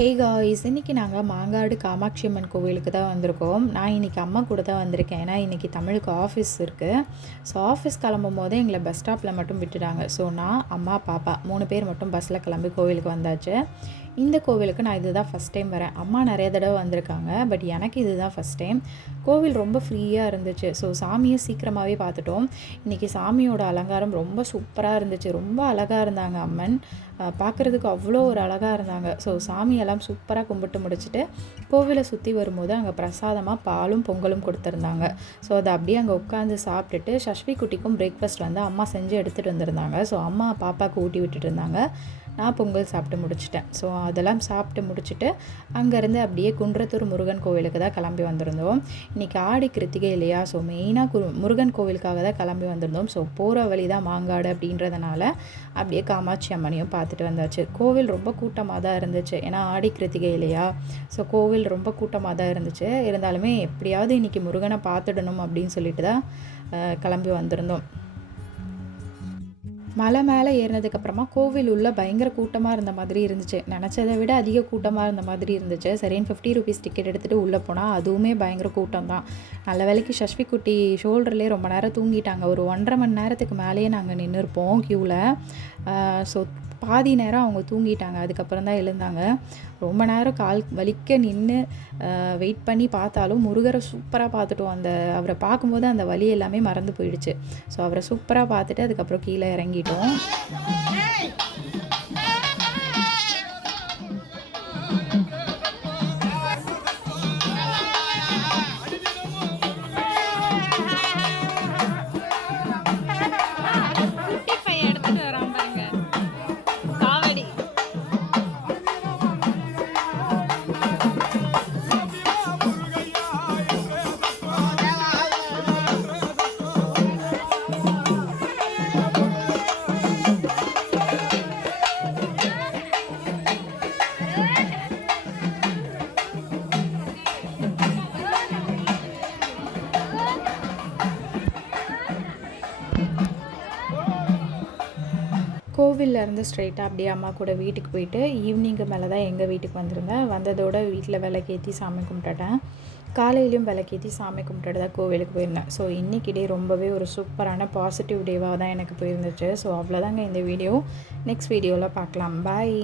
Hey guys இன்றைக்கி நாங்கள் மாங்காடு காமாட்சி அம்மன் கோவிலுக்கு தான் வந்திருக்கோம். நான் இன்றைக்கி அம்மா கூட தான் வந்திருக்கேன். ஏன்னா இன்றைக்கி தமிழுக்கு ஆஃபீஸ் இருக்குது ஸோ ஆஃபீஸ் கிளம்பும் போதே எங்களை பஸ் ஸ்டாப்பில் மட்டும் விட்டுட்டாங்க. ஸோ நான் அம்மா பாப்பா மூணு பேர் மட்டும் பஸ்ஸில் கிளம்பி கோவிலுக்கு வந்தாச்சு. இந்த கோவிலுக்கு நான் இது தான் ஃபஸ்ட் டைம் வரேன். அம்மா நிறைய தடவை வந்திருக்காங்க பட் எனக்கு இது தான் ஃபஸ்ட் டைம் கோவில் ரொம்ப ஃப்ரீயாக இருந்துச்சு. ஸோ சாமியை சீக்கிரமாகவே பார்த்துட்டோம். இன்றைக்கி சாமியோட அலங்காரம் ரொம்ப சூப்பராக இருந்துச்சு. ரொம்ப அழகாக இருந்தாங்க அம்மன். பார்க்குறதுக்கு அவ்வளோ ஒரு அழகாக இருந்தாங்க. ஸோ சாமியெல்லாம் சூப்பராக கும்பிட்டு முடிச்சுட்டு கோவிலை சுற்றி வரும்போது அங்கே பிரசாதமாக பாலும் பொங்கலும் கொடுத்துருந்தாங்க. ஸோ அதை அப்படியே அங்கே உட்காந்து சாப்பிட்டுட்டு சஷ்வி குட்டிக்கும் பிரேக்ஃபாஸ்ட் வந்து அம்மா செஞ்சு எடுத்துகிட்டு வந்திருந்தாங்க. ஸோ அம்மா பாப்பாவுக்கு ஊட்டி விட்டுட்டு இருந்தாங்க. நான் பொங்கல் சாப்பிட்டு முடிச்சிட்டேன். ஸோ அதெல்லாம் சாப்பிட்டு முடிச்சுட்டு அங்கேருந்து அப்படியே குன்றத்தூர் முருகன் கோவிலுக்கு தான் கிளம்பி வந்திருந்தோம். இன்றைக்கி ஆடி கிருத்திகை இல்லையா? ஸோ மெயினாக கு முருகன் கோவிலுக்காக தான் கிளம்பி வந்திருந்தோம். ஸோ போகிற வழி தான் மாங்காடு அப்படின்றதுனால அப்படியே காமாட்சி அம்மனையும் பார்த்துட்டு வந்தாச்சு. கோவில் ரொம்ப கூட்டமாக தான் இருந்துச்சு. ஏன்னா ஆடி கிருத்திகை இல்லையா? ஸோ கோவில் ரொம்ப கூட்டமாக தான் இருந்துச்சு. இருந்தாலுமே எப்படியாவது இன்றைக்கி முருகனை பார்த்துடணும் அப்படின்னு சொல்லிட்டு தான் கிளம்பி வந்திருந்தோம். மலை மேலே ஏறினதுக்கப்புறமா கோவில் உள்ள பயங்கர கூட்டமாக இருந்த மாதிரி இருந்துச்சு. நினச்சதை விட அதிக கூட்டமாக இருந்த மாதிரி இருந்துச்சு. சரின்னு ஃபிஃப்டி ருபீஸ் டிக்கெட் எடுத்துகிட்டு உள்ளே போனால் அதுவுமே பயங்கர கூட்டம் தான். நல்ல வேலைக்கு சஷ்வி குட்டி ஷோல்டர்லேயே ரொம்ப நேரம் தூங்கிட்டாங்க. ஒரு ஒன்றரை மணி நேரத்துக்கு மேலேயே நாங்கள் நின்று இருப்போம் க்யூவில் ஸோ பாதி நேரம் அவங்க தூங்கிட்டாங்க. அதுக்கப்புறம் தான் எழுந்தாங்க. ரொம்ப நேரம் கால் வலிக்க நின்று வெயிட் பண்ணி பார்த்தாலும் முருகரை சூப்பராக பார்த்துட்டோம். அந்த அவரை பார்க்கும்போது அந்த வலி எல்லாமே மறந்து போயிடுச்சு. ஸோ அவரை சூப்பராக பார்த்துட்டு அதுக்கப்புறம் கீழே இறங்கிட்டோம். கோவிலேருந்து ஸ்ட்ரெயிட்டாக ஸ்ட்ரைட்டாக அப்படியே அம்மா கூட வீட்டுக்கு போயிட்டு ஈவினிங்கு மேலே தான் எங்கள் வீட்டுக்கு வந்திருந்தேன். வந்ததோட வீட்டில் விளக்கேற்றி சாமி கும்பிட்டுட்டேன். காலையிலையும் விளக்கேற்றி சாமி கும்பிட்டுட்டு தான் கோவிலுக்கு போயிருந்தேன். ஸோ இன்றைக்கி டே ரொம்பவே ஒரு சூப்பரான பாசிட்டிவ் டேவாக தான் எனக்கு போயிருந்துச்சு. ஸோ அவ்வளோதாங்க இந்த வீடியோ நெக்ஸ்ட் வீடியோவில் பார்க்கலாம். பாய்